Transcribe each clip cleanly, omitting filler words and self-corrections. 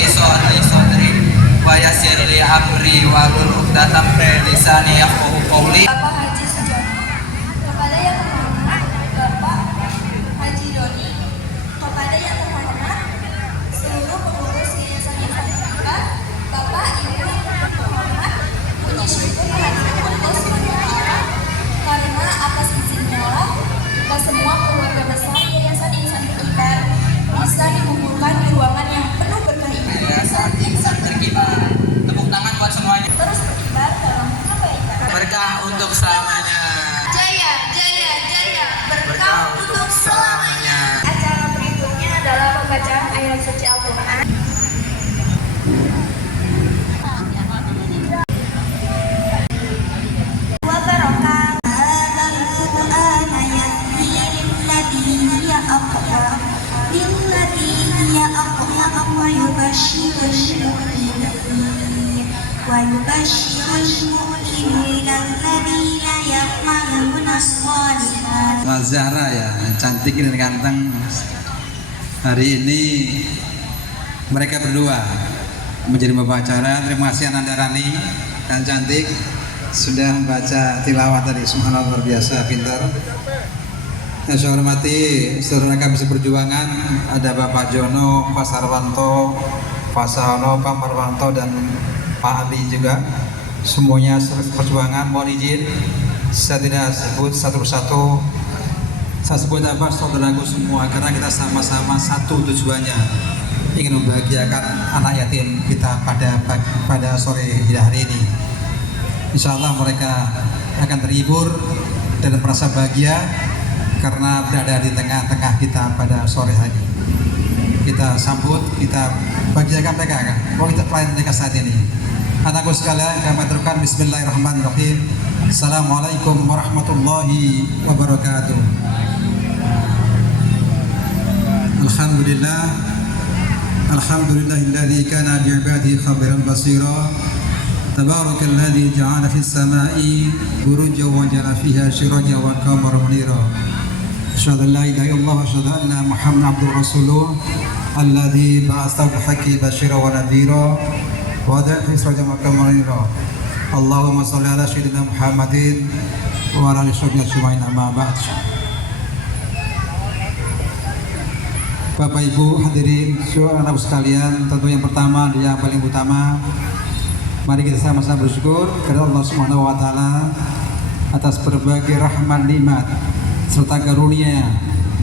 li sadri wa yassir li amri wahlul 'uqdatam min lisani yafqahu qawli. Bapak Haji Sujono, kepada yang terhormat Bapak Haji Doni, kepada yang terhormat seluruh pengurus Yayasan Infak Berkah, Bapak Ibu yang terhormat, puji syukur kehadirat Allah SWT karena atas izinnya lah kita semua keluarga besar Yayasan Insan Berkibar bisa dikumpulkan di ruangan yang penuh berkah ini. Yayasan Insan Berkibar. Tepuk tangan buat semuanya. Terus berkibar dalam kebaikan. Berkah untuk selamanya. Jaya, jaya, jaya, Berkah berkah untuk untuk selamanya. selamanya. Acara berikutnya adalah pembacaan ayat suci Al-Quran. Wa barokah hadzal Qur'ana yahdi lillati hiya aqwam wa yubashshirul mu'minina alladzina ya'maluna shalihat. Mas Zahra ya, cantik dan ganteng. Hari ini mereka berdua menjadi pembawa acara. Terima kasih Ananda Rani dan cantik sudah membaca tilawah tadi. Subhanallah, luar biasa, pintar. Yang saya hormati seluruh rekan perjuangan, ada Bapak Jono, Pak Sarwanto, Pak Sahono, Pak Marwanto dan Pak Ali juga. Semuanya perjuangan, mohon izin saya tidak sebut satu persatu. Saya sebut apa saudaraku semua karena kita sama-sama satu tujuannya, ingin membahagiakan anak yatim kita pada sore hari ini. Insya Allah mereka akan terhibur dan merasa bahagia karena berada di tengah-tengah kita pada sore hari. Kita sambut, kita bahagiakan mereka kan. Mau kita pelayan mereka saat ini. Anakku sekalian, kami aturkan Bismillahirrahmanirrahim. Assalamualaikum warahmatullahi wabarakatuh. Alhamdulillah, alhamdulillahilladzi kana bi'ibadihi khabiran basira. Tabarakalladzi ja'ala fis sama'i burujan wa ja'ala fiha sirajan wa qamaran munira. Asyhadu an la ilaha illallah wa asyhadu anna Muhammadan abduhu rasuluh alladzi ba'atsahu bil haqqi basyiran wa nadhira wa da'a sirajan wa qamaran munira. Allahumma shalli ala sayyidina Muhammadin wa ala alihi ajma'in, amma ba'd. Bapak Ibu hadirin anak sekalian, tentu yang pertama dan yang paling utama, mari kita sama-sama bersyukur kepada Allah Subhanahu wa taala atas berbagai rahmat nikmat serta karunia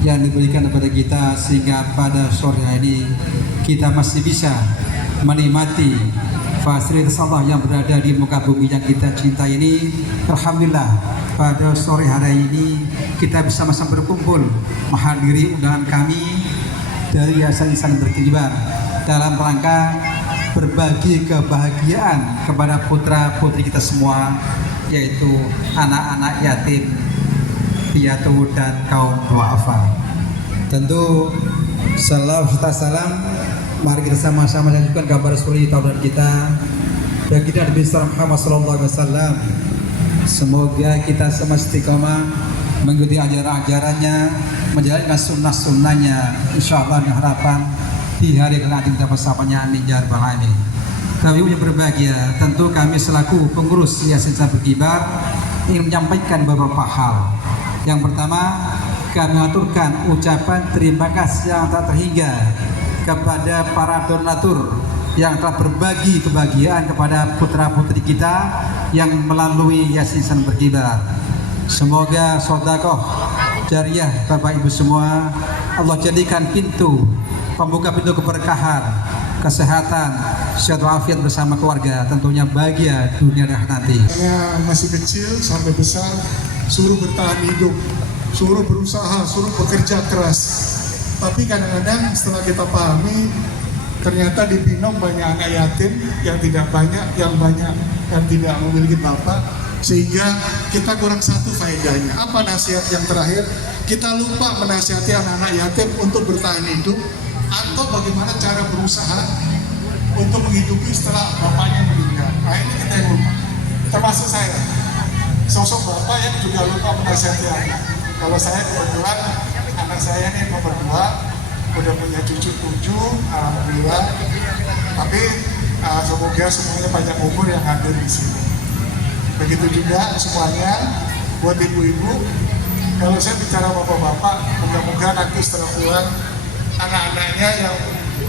yang diberikan kepada kita sehingga pada sore hari ini kita masih bisa menikmati fasilitas Allah yang berada di muka bumi yang kita cintai ini. Alhamdulillah pada sore hari ini kita bisa sama-sama berkumpul menghadiri undangan kami dari Yayasan Insan Berkibar dalam rangka berbagi kebahagiaan kepada putra-putri kita semua, yaitu anak-anak yatim, piatu dan kaum duafa. Tentu salam serta salam mari kita sama-sama lanjutkan kabar suri tauhid kita bagi Nabi Muhammad sallallahu alaihi wasallam. Semoga kita sama istiqomah mengikuti ajaran-ajarannya, menjalankan sunnah-sunnahnya, insyaallah dengan harapan di hari kelak kita bersamanya, amin ya rabbal alamin. Kami yang berbahagia, tentu kami selaku pengurus Yayasan Insan Berkibar ingin menyampaikan beberapa hal. Yang pertama, kami aturkan ucapan terima kasih yang tak terhingga kepada para donatur yang telah berbagi kebahagiaan kepada putra-putri kita yang melalui Yayasan Insan Berkibar. Semoga sedekah jariah Bapak Ibu semua Allah jadikan pembuka pintu keberkahan, kesehatan, sehat walafiat bersama keluarga, tentunya bahagia dunia dan nanti. Karena masih kecil sampai besar, suruh bertahan hidup, suruh berusaha, suruh bekerja keras. Tapi kadang-kadang setelah kita pahami, ternyata di Pinong banyak anak yatim yang tidak banyak, yang banyak yang tidak memiliki bapak, sehingga kita kurang satu faedahnya. Apa nasihat yang terakhir? Kita lupa menasihati anak-anak yatim untuk bertahan hidup, atau bagaimana cara berusaha untuk menghidupi setelah bapaknya meninggal. Nah ini kita yang lupa, termasuk saya. Sosok bapak yang juga lupa menasihati anak. Kalau saya kebetulan anak saya ini nomor 2, udah punya cucu 7, alhamdulillah. Tapi semoga semuanya panjang umur yang hadir di sini. Begitu juga semuanya buat ibu-ibu. Kalau saya bicara bapak-bapak, mudah-mudahan nanti setelah pulang anak-anaknya yang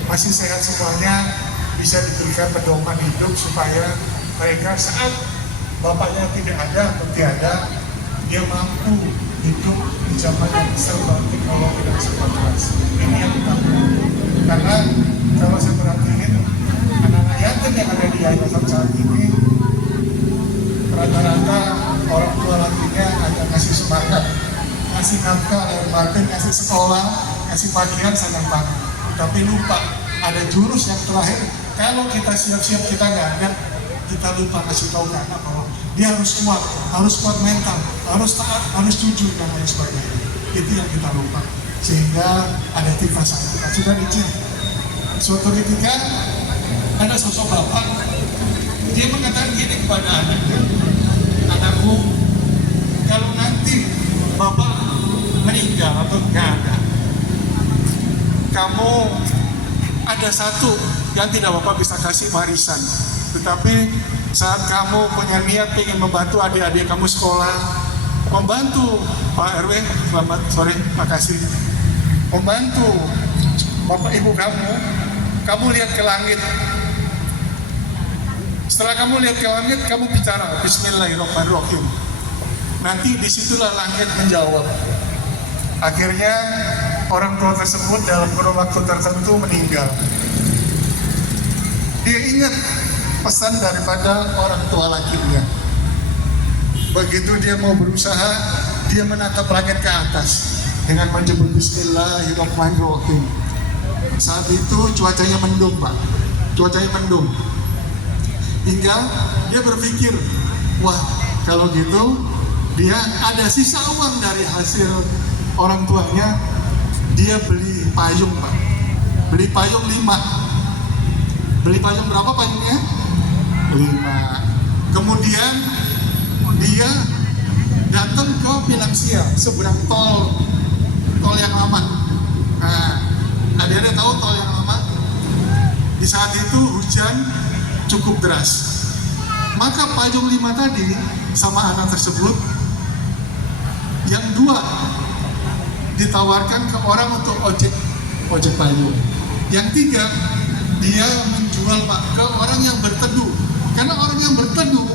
masih sehat semuanya bisa diberikan pedoman hidup supaya mereka saat bapaknya tidak ada atau tiada, dia mampu hidup di zaman yang serba teknologi dan serba keras. Ini yang utama. Karena kalau saya perhatiin anak-anak yatim yang ada di yayasan saat ini, rata-rata orang tua lakinya hanya ngasih semangat, ngasih nafkah, air batin, ngasih sekolah, ngasih pakaian, sandang pangan. Tapi lupa ada jurus yang terakhir. Kalau kita siap-siap kita nggak ada, kita lupa kasih tahu ke anak bahwa dia harus kuat mental, harus taat, harus jujur dan lain sebagainya. Itu yang kita lupa. Sehingga ada tifasan. Sudah dicek. Suatu ketika ada sosok bapak, dia mengatakan gini kepada anaknya, anakku, kalau nanti bapak meninggal atau nggak ada, kamu ada satu yang tidak bapak bisa kasih warisan, tetapi saat kamu punya niat ingin membantu adik-adik kamu sekolah, membantu Pak RW, selamat sore, makasih, membantu bapak ibu kamu lihat ke langit. Setelah kamu lihat ke langit, kamu bicara Bismillahirrahmanirrahim. Nanti disitulah langit menjawab. Akhirnya orang tua tersebut dalam kurun waktu tertentu meninggal. Dia ingat pesan daripada orang tua lakinya. Begitu dia mau berusaha, dia menatap langit ke atas dengan menyebut Bismillahirrahmanirrahim. Saat itu cuacanya mendung, Pak. Cuacanya mendung. Hingga dia berpikir, wah kalau gitu dia ada sisa uang dari hasil orang tuanya, dia beli payung, Pak. Beli payung 5. Beli payung berapa payungnya? 5. Kemudian dia datang ke Pinangsia, seberang tol yang lama. Nah, adik-adik tahu tol yang lama? Di saat itu hujan cukup deras. Maka payung 5 tadi sama anak tersebut, yang 2 ditawarkan ke orang untuk ojek payung. Yang 3 dia menjual, Pak, ke orang yang berteduh. Karena orang yang berteduh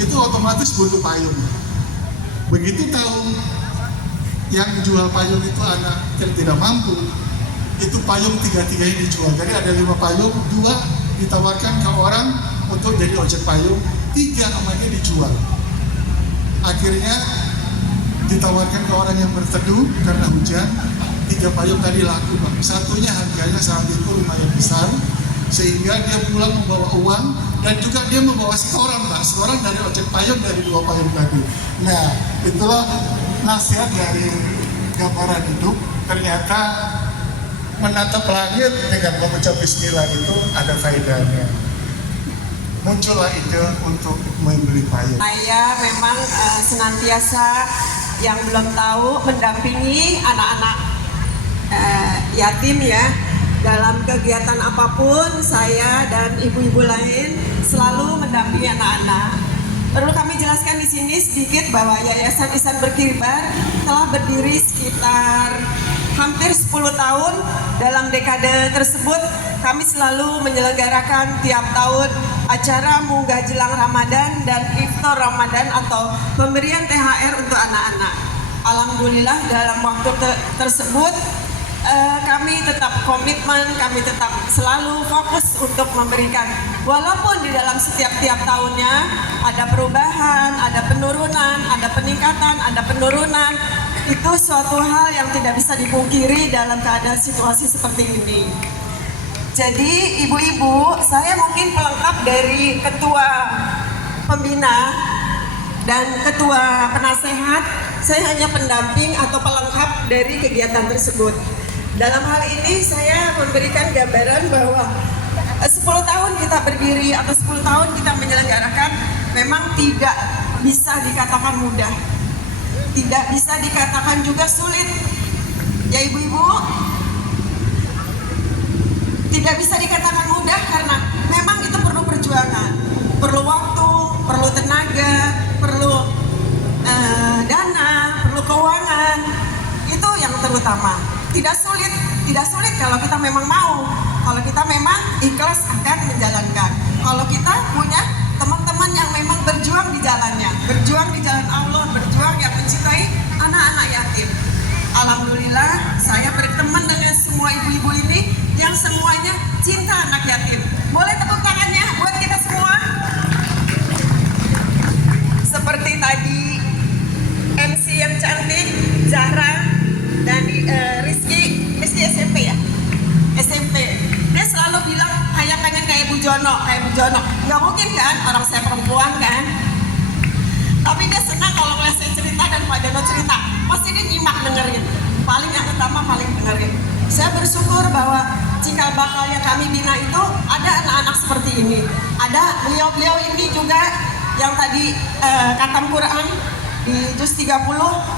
itu otomatis butuh payung. Begitu tahu yang jual payung itu anak yang tidak mampu, itu payung 3-3 dijual. Jadi ada 5 payung, 2 ditawarkan ke orang untuk jadi ojek payung, 3 namanya dijual. Akhirnya ditawarkan ke orang yang berteduh karena hujan, 3 payung tadi laku, Pak. Satunya harganya saat itu lumayan besar, sehingga dia pulang membawa uang dan juga dia membawa setoran, Pak. Setoran dari ojek payung dari 2 payung tadi. Nah, itulah nasihat dari gambaran hidup. Ternyata menatap langit dengan mengucap bismillah itu ada faedahnya. Muncullah ide untuk membeli payung. Saya memang senantiasa yang belum tahu mendampingi anak-anak yatim ya. Dalam kegiatan apapun, saya dan ibu-ibu lain selalu mendampingi anak-anak. Perlu kami jelaskan di sini sedikit bahwa Yayasan Ihsan Berkibar telah berdiri sekitar hampir 10 tahun. Dalam dekade tersebut, kami selalu menyelenggarakan tiap tahun acara munggah jelang Ramadan dan iftar Ramadan atau pemberian THR untuk anak-anak. Alhamdulillah dalam waktu tersebut kami tetap komitmen, kami tetap selalu fokus untuk memberikan. Walaupun di dalam setiap tahunnya ada perubahan, ada penurunan, ada peningkatan, ada penurunan, itu suatu hal yang tidak bisa dipungkiri dalam keadaan situasi seperti ini. Jadi ibu-ibu, saya mungkin pelengkap dari ketua pembina dan ketua penasehat, saya hanya pendamping atau pelengkap dari kegiatan tersebut. Dalam hal ini saya memberikan gambaran bahwa 10 tahun kita berdiri atau 10 tahun kita menyelenggarakan memang tidak bisa dikatakan mudah. Tidak bisa dikatakan juga sulit. Ya ibu-ibu, tidak bisa dikatakan mudah karena kita memang mau, kalau kita memang ikhlas akan menjalankan. Kalau kita punya teman-teman yang memang berjuang di jalannya, berjuang di jalan Allah, berjuang yang mencintai anak-anak yatim. Alhamdulillah saya berteman dengan semua ibu-ibu ini yang semuanya cinta anak yatim. Boleh tepuk tangannya buat kita semua. Seperti tadi MC yang cantik, Zahra dan Rizky SMP ya? SMP. Dia selalu bilang kayak pengen kayak Bu Jono. Gak mungkin kan, orang saya perempuan kan. Tapi dia senang kalau ngeliat saya cerita dan Pak Jono cerita. Pasti dia nyimak dengerin. Paling yang utama paling dengerin. Saya bersyukur bahwa cikal bakal yang kami bina itu ada anak-anak seperti ini. Ada beliau-beliau ini juga yang tadi khatam Quran di juz 30.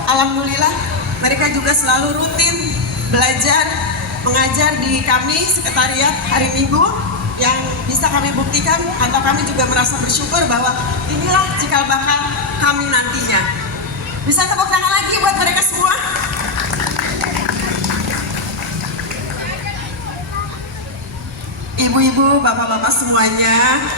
Alhamdulillah mereka juga selalu rutin belajar mengajar di kami sekretariat hari Minggu, yang bisa kami buktikan atau kami juga merasa bersyukur bahwa inilah cikal bakal kami nantinya. Bisa tepuk tangan lagi buat mereka semua. Ibu-ibu, bapak-bapak semuanya,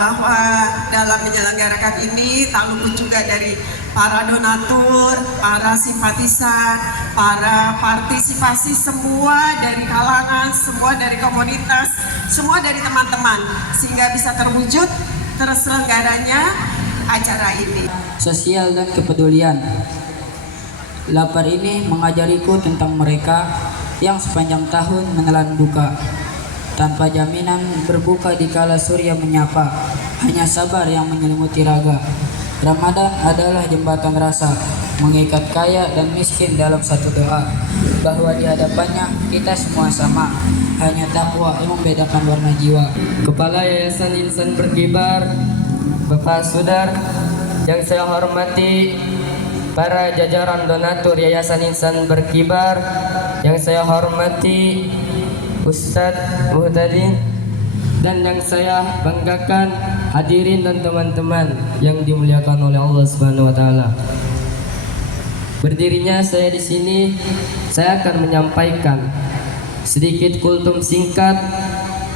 bahwa dalam menyelenggarakan ini tak luput juga dari para donatur, para simpatisan, para partisipasi semua dari kalangan, semua dari komunitas, semua dari teman-teman, sehingga bisa terwujud terselenggaranya acara ini. Sosial dan kepedulian. Lapar ini mengajariku tentang mereka yang sepanjang tahun menelan buka, tanpa jaminan berbuka di kala surya menyapa, hanya sabar yang menyelimuti raga. Ramadan adalah jembatan rasa, mengikat kaya dan miskin dalam satu doa, bahwa di hadapannya kita semua sama, hanya takwa yang membedakan warna jiwa. Kepala Yayasan Insan Berkibar, Bapak Sudar, yang saya hormati para jajaran donatur Yayasan Insan Berkibar, yang saya hormati Ustadz Muhtadin, dan yang saya banggakan hadirin dan teman-teman yang dimuliakan oleh Allah Subhanahu wa taala. Berdirinya saya di sini, saya akan menyampaikan sedikit kultum singkat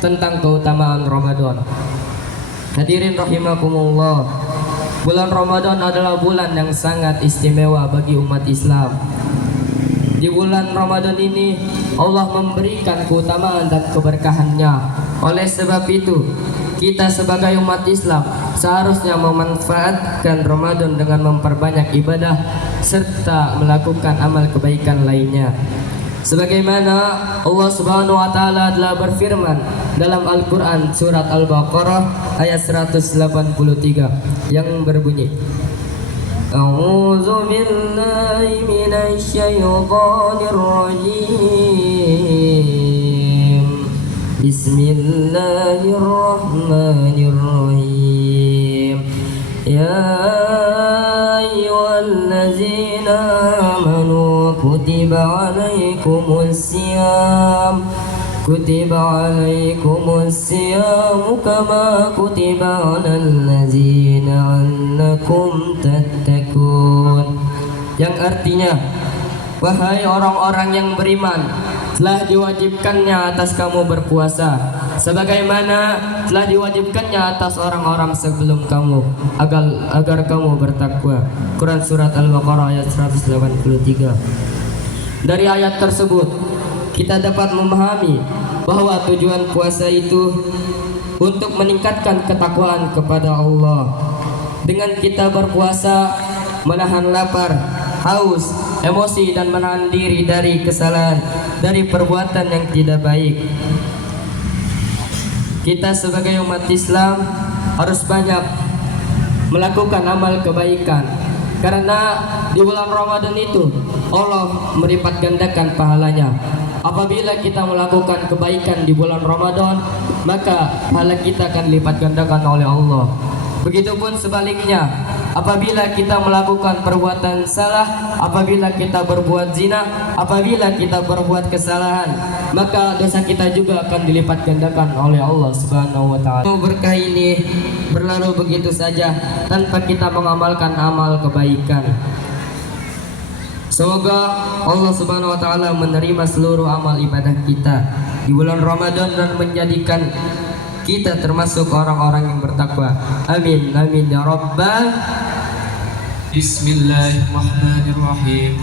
tentang keutamaan Ramadan. Hadirin rahimakumullah, bulan Ramadan adalah bulan yang sangat istimewa bagi umat Islam. Di bulan Ramadan ini Allah memberikan keutamaan dan keberkahannya. Oleh sebab itu, kita sebagai umat Islam seharusnya memanfaatkan Ramadan dengan memperbanyak ibadah serta melakukan amal kebaikan lainnya. Sebagaimana Allah Subhanahu wa taala telah berfirman dalam Al-Qur'an surat Al-Baqarah ayat 183 yang berbunyi, A'udzu billahi minasy syaithanir rajim. Bismillahirrahmanirrahim. Ya ayyuhallazina amanu kutiba alaikumusiyam kama kutiba alal ladzina annakum tattaqun. Yang artinya, wahai orang-orang yang beriman, telah diwajibkannya atas kamu berpuasa sebagaimana telah diwajibkannya atas orang-orang sebelum kamu agar kamu bertakwa. Quran surat Al-Baqarah ayat 183. Dari ayat tersebut kita dapat memahami bahwa tujuan puasa itu untuk meningkatkan ketakwaan kepada Allah. Dengan kita berpuasa, menahan lapar, haus, emosi, dan menahan diri dari kesalahan, dari perbuatan yang tidak baik. Kita sebagai umat Islam harus banyak melakukan amal kebaikan, karena di bulan Ramadan itu Allah melipat gandakan pahalanya. Apabila kita melakukan kebaikan di bulan Ramadan, maka pahala kita akan lipat gandakan oleh Allah. Begitupun sebaliknya, apabila kita melakukan perbuatan salah, apabila kita berbuat zina, apabila kita berbuat kesalahan, maka dosa kita juga akan dilipat gandakan oleh Allah Subhanahu wa taala. Berkah ini berlalu begitu saja tanpa kita mengamalkan amal kebaikan. Semoga Allah Subhanahu wa taala menerima seluruh amal ibadah kita di bulan Ramadan dan menjadikan kita termasuk orang-orang yang bertakwa. Amin amin ya rabbal. Bismillahirrahmanirrahim.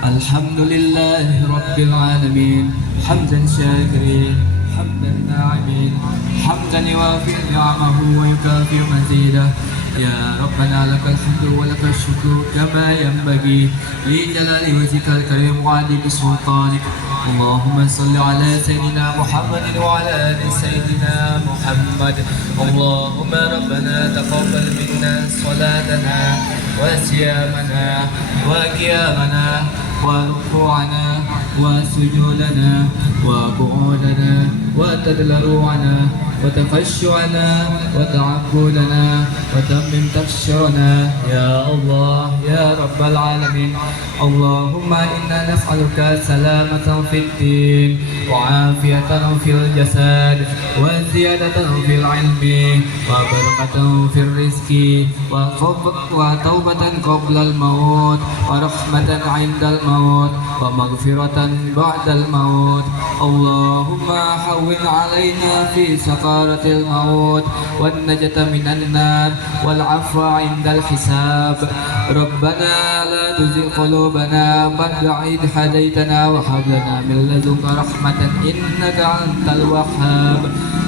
Alhamdulillahi rabbil alamin. Hamdan syakirin, hamdan na'imin, hamdan yuwafi ni'amahu wa yukafi mazidah. Ya Rabbana lakal hamdu wa lakal syukru kama yanbaghi li jalali wajhikal karim wa 'azimi sultanik. Allahumma salli ala sayyidina Muhammadin wa ala ali sayyidina Muhammad. Allahumma rabbana taqabbal minna salatana wa siyamana wa qiyamana wa ruku'ana wa sujudana wa qu'udana wa tadlaru'ana wa tafashshu'ana wa ta'abbudana wa tammim tafsirana ya Allah ya Rabbal Alamin. Allahumma inna nas'aluka salamatan fid din wa afiyatan fil jasad wa ziyadatan fil ilmi wa barakatan fil rizki wa taubatan qabla al maut wa rahmatan 'indal maut wa maghfiratan ba'dal maut. Allahumma hawwin 'alaina fi sakaratil maut wan najata minan nar wal 'afwa 'indal hisab. Rabbana la tuzigh qulubana ba'da idh hadaitana wa hab lana min ladunka rahmatan innaka antal wahhab.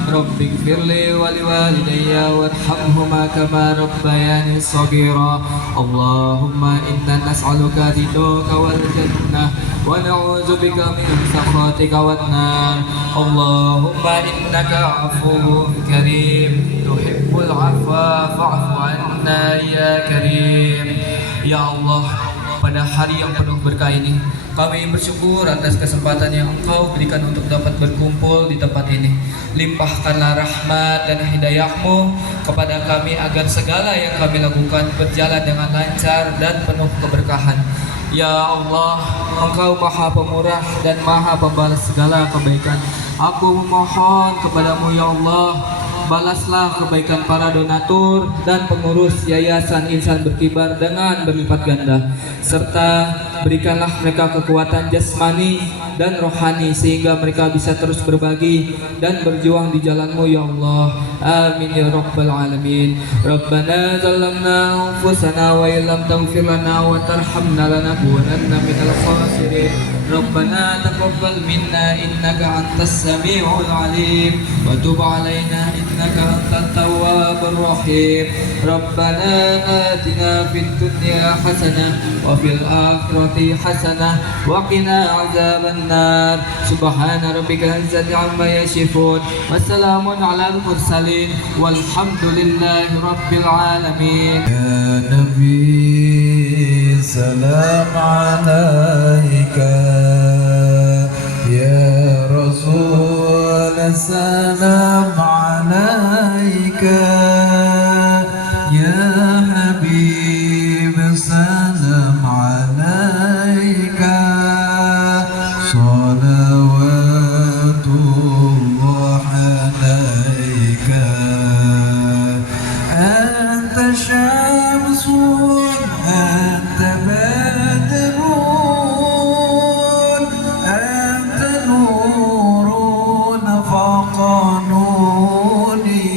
Rabbi ighfirli wa liwalidayya warhamhuma kama rabbayani shaghira. Allahumma inna nas'aluka ridhaka wal jannah wa na'udzu bika min sakhatika wan nar. Allahumma innaka 'afuwwun karim tuhibbul 'afwa fa'fu 'anna ya karim. Ya Allah, pada hari yang penuh berkah ini kami bersyukur atas kesempatan yang Engkau berikan untuk dapat berkumpul di tempat ini. Limpahkanlah rahmat dan hidayah-Mu kepada kami agar segala yang kami lakukan berjalan dengan lancar dan penuh keberkahan. Ya Allah, Engkau Maha Pemurah dan Maha Pembalas segala kebaikan. Aku memohon kepadamu ya Allah, balaslah kebaikan para donatur dan pengurus Yayasan Insan Berkibar dengan berlipat ganda, serta berikanlah mereka kekuatan jasmani dan rohani sehingga mereka bisa terus berbagi dan berjuang di jalan-Mu ya Allah. Amin ya rabbal alamin. Rabbana zalamna anfusana wa illam taghfir lana wa tarhamna lanakunanna minal khasirin. Rabbana taqabbal minna innaka antas samiul alim wa tub alaina innaka antat tawwabur rahim. Rabbana atina fid dunya hasanah wa fil akhirati hasanah wa qina azaban nar. Subhana rabbika izzati amma yasifun wa salamun alal mursalin walhamdulillahi rabbil alamin. Ya Nabi salam alaika ya Rasul salam alaika ya Habib salam alaika salawatullah alaika anta syamsun anta badrun anta nurun faqa nuri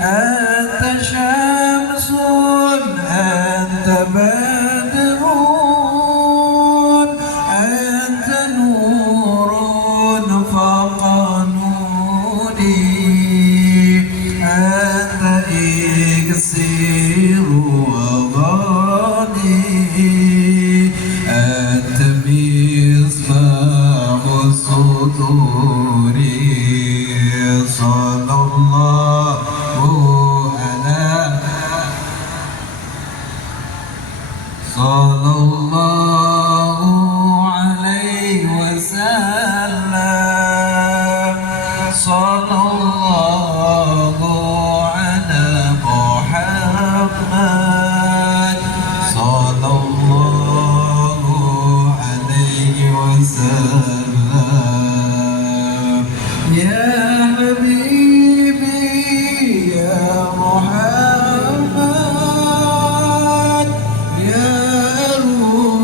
anta syamsun anta badrun anta nurun faqa nuri anta iksir وضاني أنت مصباح الصدور صلى الله على صلى الله عليه وسلم صلى الله على محمد صلى الله عليه وسلم يا حبيبي يا محمد يا روح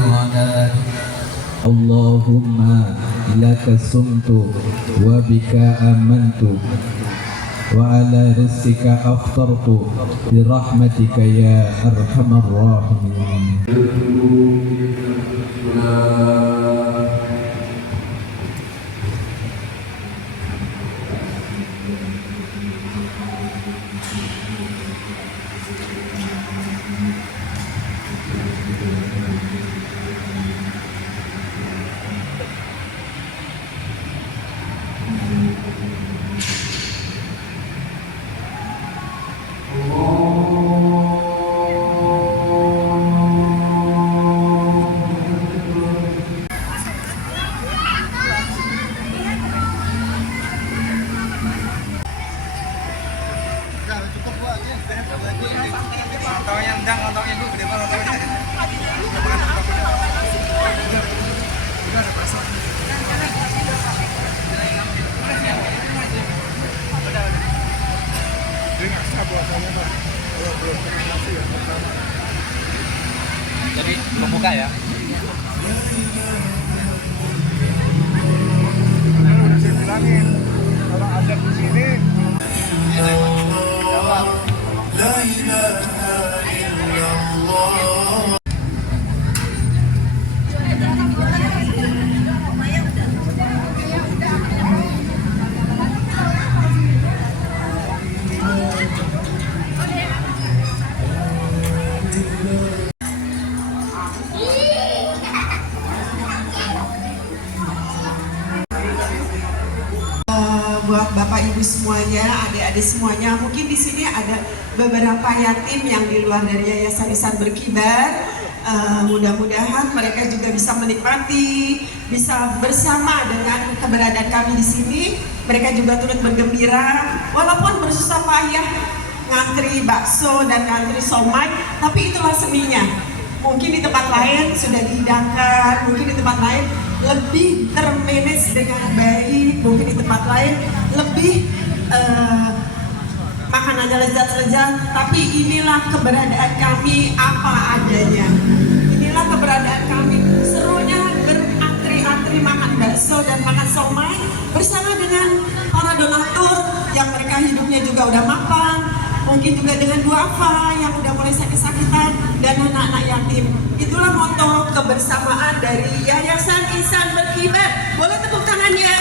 وعلى آله. اللهم لك صمت وبك آمنت وعلى رزقك أفطرت برحمتك يا أرحم الراحمين. Jadi membuka ya. Udah saya bilangin kalau ada di sini. Buat Bapak Ibu semuanya, adik-adik semuanya, mungkin di sini ada beberapa yatim yang di luar dari Yayasan Ihsan Berkibar. Mudah-mudahan mereka juga bisa menikmati, bisa bersama dengan keberadaan kami di sini. Mereka juga turut bergembira, walaupun bersusah payah ngantri bakso dan ngantri somai, tapi itulah seninya. Mungkin di tempat lain sudah dihidangkan, mungkin di tempat lain lebih termanage dengan baik, mungkin di tempat lain lebih makanannya lezat-lezat, tapi inilah keberadaan kami apa adanya. Inilah keberadaan kami, serunya berantri-antri makan bakso dan makan somai bersama dengan para donatur yang mereka hidupnya juga udah mapan, mungkin juga dengan duafa yang udah mulai sakit-sakitan dan anak-anak yatim. Itulah moto kebersamaan dari Yayasan Ihsan Berkibar. Boleh tepuk tangannya.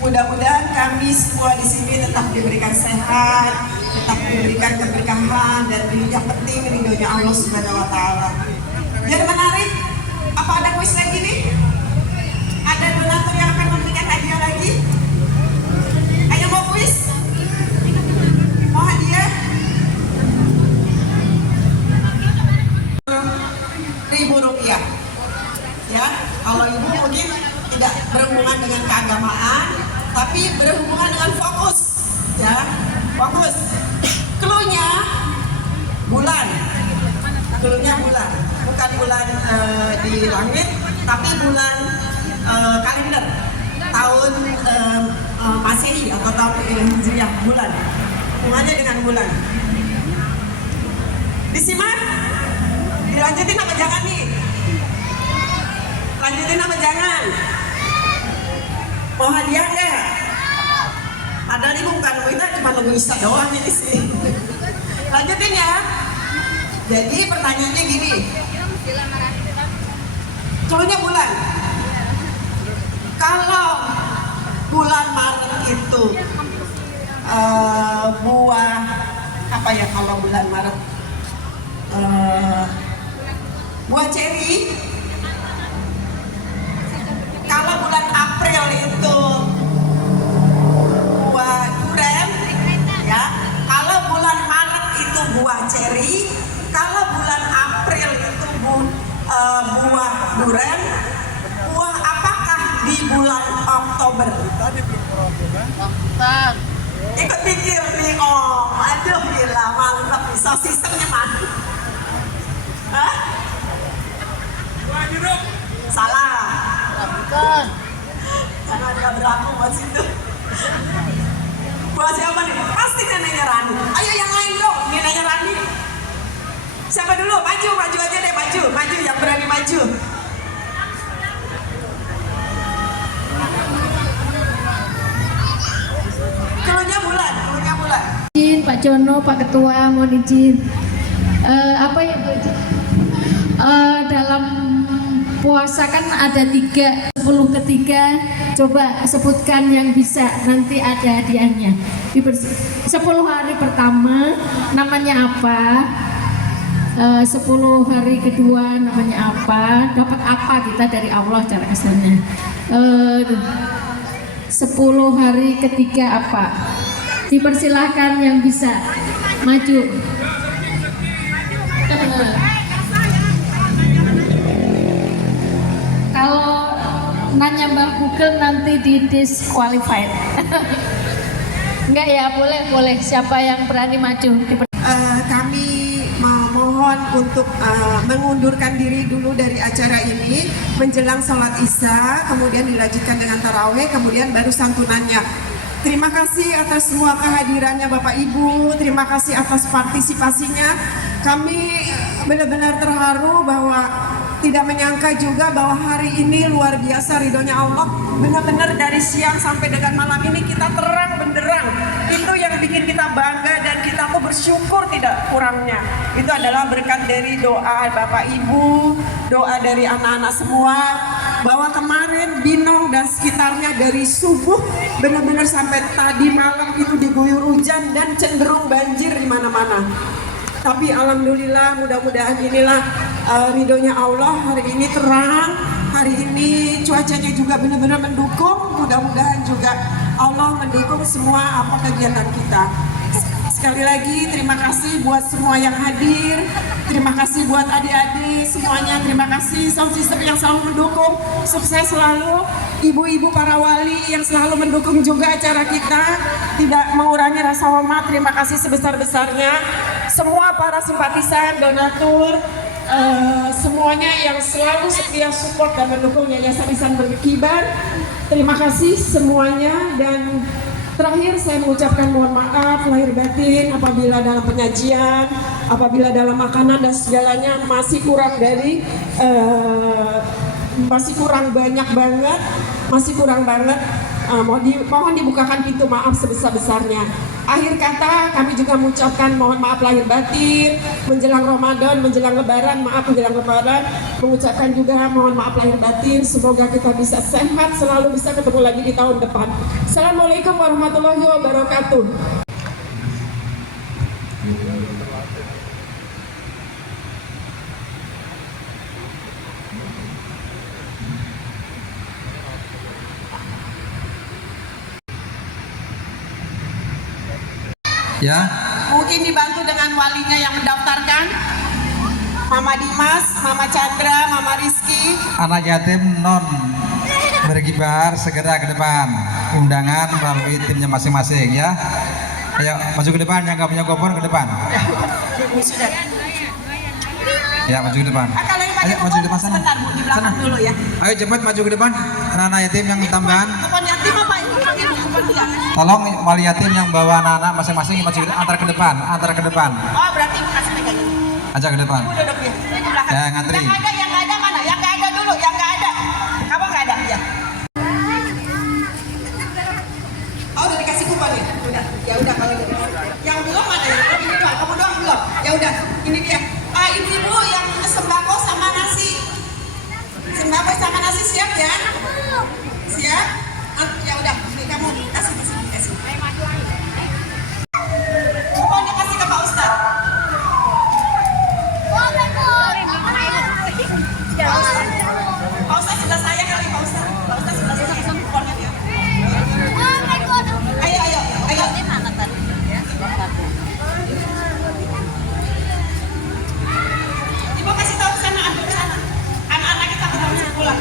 Mudah-mudahan kami semua di sini tetap diberikan sehat, tetap diberikan keberkahan, dan yang penting ridhonya Allah Subhanahu Wa Taala. Biar menarik, apa ada kuis lagi nih? Ada donatur yang akan memberikan hadiah lagi? Ayo mau kuis? Mau hadiah? Rp1.000. Ya, kalau ibu mungkin tidak berhubungan dengan keagamaan, tapi berhubungan dengan fokus. Ya, fokus. Cluenya bulan. Cluenya bulan. Bukan bulan di langit, tapi bulan kalender tahun Masehi atau tahun Hijriah, bulan. Hubungannya dengan bulan. Disimak? Dilanjutin apa jangan nih? Lanjutin apa jangan? Mau hadiah nggak? Ada nih bukan kita cuma nunggu Isa doang ini sih. Lanjutin ya. Jadi pertanyaannya gini. Cluenya bulan. Kalau bulan Maret itu buah apa ya kalau bulan Maret? Buah ceri. Kalau bulan April itu buah durian, ya. Kalau bulan Maret itu buah ceri. Kalau bulan April itu buah durian. Buah apakah di bulan Oktober? Ikut pikir nih, oh, aduh gila, mantap nih, sistemnya mantap. Hah? Buah jeruk. Salah. Bukan. Jangan ada berlaku buat situ. Buat siapa nih? Pasti neneknya Rani. Ayo yang lain dong, neneknya Rani. Siapa dulu? Maju aja deh, maju yang berani maju. Keluarnya bulan. Izin Pak Jono, Pak Ketua, mohon izin. Apa ya Bu? Dalam puasa kan ada 10 ketiga. Coba sebutkan yang bisa, nanti ada hadiahnya. 10 hari pertama namanya apa? 10 hari kedua namanya apa? Dapat apa kita dari Allah cara kesannya? 10 hari ketiga apa? Dipersilahkan yang bisa maju. Kalau nanya Mbak Google nanti di disqualified. Enggak ya, boleh. Siapa yang berani maju? Kami mohon untuk mengundurkan diri dulu dari acara ini menjelang sholat isya, kemudian dilanjutkan dengan taraweh, kemudian baru santunannya. Terima kasih atas semua kehadirannya Bapak Ibu, terima kasih atas partisipasinya. Kami benar-benar terharu bahwa tidak menyangka juga bahwa hari ini luar biasa ridhonya Allah. Benar-benar dari siang sampai dengan malam ini kita terang benderang. Itu yang bikin kita bangga dan kita tuh bersyukur tidak kurangnya. Itu adalah berkat dari doa Bapak Ibu, doa dari anak-anak semua. Bahwa kemarin Binong dan sekitarnya dari subuh benar-benar sampai tadi malam itu diguyur hujan dan cenderung banjir di mana-mana. Tapi alhamdulillah, mudah-mudahan inilah ridhonya Allah, hari ini terang, hari ini cuacanya juga benar-benar mendukung, mudah-mudahan juga Allah mendukung semua apa kegiatan kita. Sekali lagi terima kasih buat semua yang hadir, terima kasih buat adik-adik semuanya, terima kasih sound system yang selalu mendukung, sukses selalu, ibu-ibu para wali yang selalu mendukung juga acara kita, tidak mengurangi rasa hormat, terima kasih sebesar-besarnya. Semua para simpatisan, donatur, semuanya yang selalu setia support dan mendukung Yayasan Ihsan Berkibar, terima kasih semuanya. Dan terakhir saya mengucapkan mohon maaf lahir batin apabila dalam penyajian, apabila dalam makanan dan segalanya masih kurang dari masih kurang banyak banget, mohon dibukakan pintu maaf sebesar-besarnya. Akhir kata kami juga mengucapkan mohon maaf lahir batin menjelang Ramadan, menjelang Lebaran, mengucapkan juga mohon maaf lahir batin. Semoga kita bisa sehat selalu, bisa ketemu lagi di tahun depan. Assalamualaikum warahmatullahi wabarakatuh. Ya, Mungkin dibantu dengan walinya yang mendaftarkan, Mama Dimas, Mama Chandra, Mama Rizky. anak yatim non berkibar segera ke depan. Undangan melalui timnya masing-masing ya. Ayo maju ke depan, yang nggak punya kupon ke depan. Sudah. Ya maju ke depan. Kalau yang pakai Ayo maju ke depan sana. sebentar Bu, di belakang Sana. dulu ya. Ayo cepat maju ke depan. Anak-anak yatim yang tambahan. Kupon yatim apa ini? Pakai kupon dia. Tolong wali yatim yang bawa anak-anak masing-masing maju ke antar ke depan, Oh berarti Ibu kasih pegang. aja ke depan. Ibu duduk ya. Di belakang. Ya, ngantri. Yang ada mana? Yang nggak ada dulu, yang nggak ada. Kamu nggak ada ya? Oh udah dikasih kupon ya? Udah. Ya udah kalau gitu. Yang belum ada ya? Oh, ini doang. Kamu doang belum? Ya udah. Ini dia. Ibu yang sembako sama nasi. Sembako sama nasi siap ya? Siap? Ya udah. Nih kamu kasih. Kuponnya kasih ke Pak Ustadz. Pak Ustadz sebelah saya kali Pak Ustadz. Pak Ustadz sebelah saya kuponnya dia. Ayo. Ibu kasih tahu ke sana, ambil ke sana. Anak-anak kita ketemu pulang.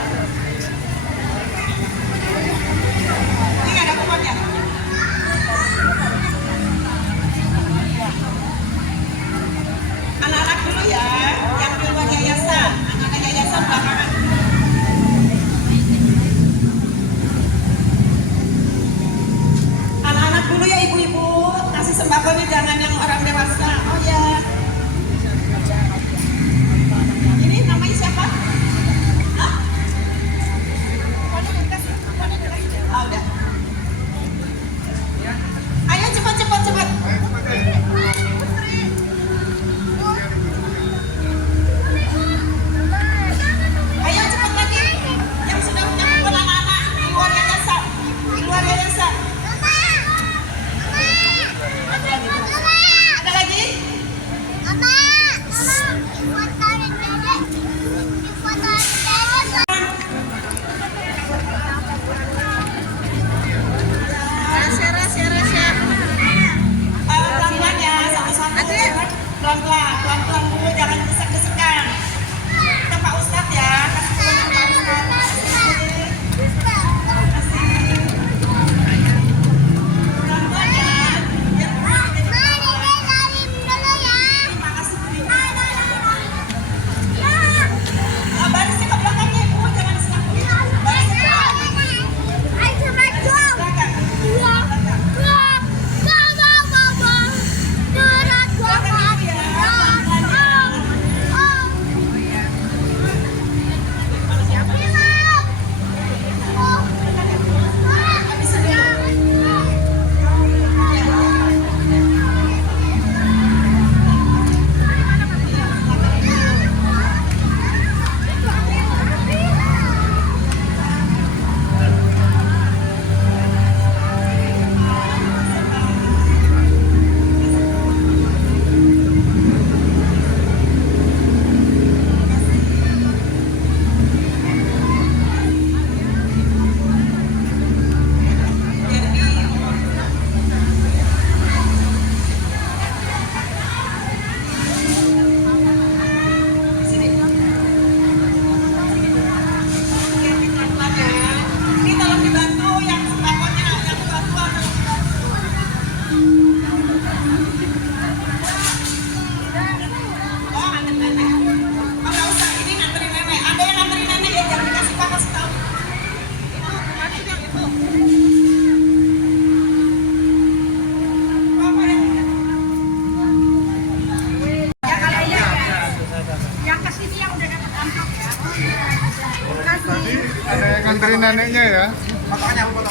Ada yang nganterin neneknya ya. Potongannya amplop.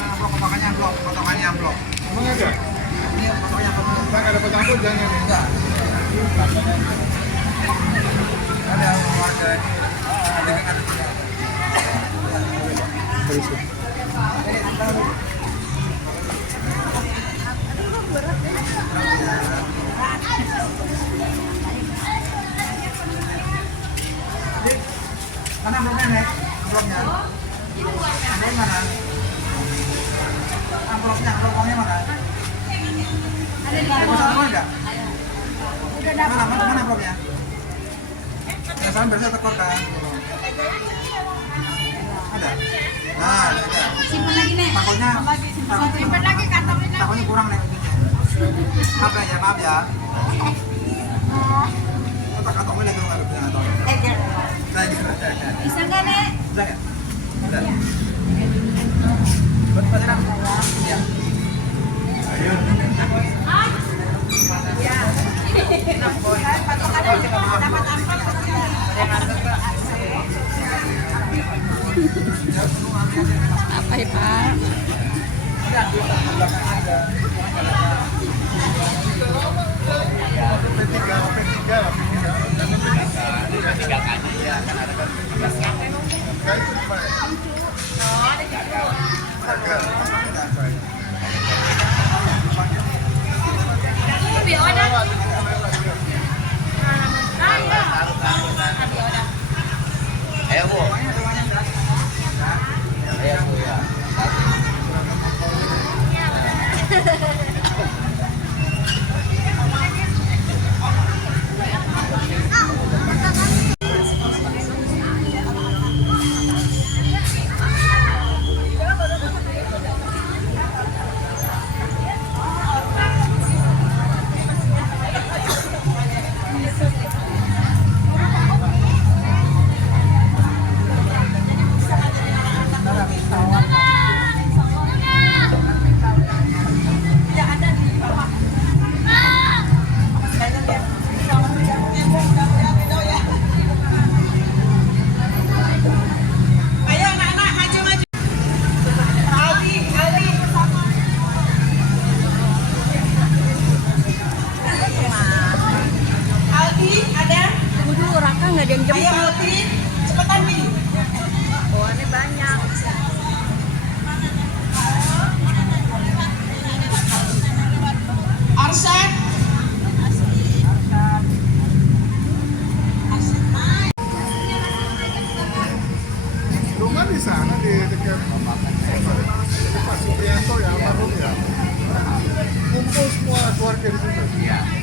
Emang ada? Ini potongannya amplop. Kita nggak dapat ampun jangan ya? Enggak. Ada warga ini. Ada mana amplopnya, Nek? Amplopnya. Amplop mana? Amplopnya mana? Ada di bawah. Enggak? Udah dapat. Mana amplopnya? Ya, salam bersih tekor kan. Ada. Nah, ada. Simpan lagi nih. Takutnya Simpan lagi kantongnya. takutnya kurang nih. Maaf ya. Kantongnya lagi nggak ada kantong. Bisa nggak nek? Bisa ya? Bisa. Betul kan? Iya. Ayo. Apa ya Pak? Nggak ada yang jemput. Ayo Alti, cepetan nih. Oh, ini banyak. Arsyad. Rumah di sana di dekat Pak Supriyanto ya, almarhum ya. Kumpul semua keluarga di situ. Iya.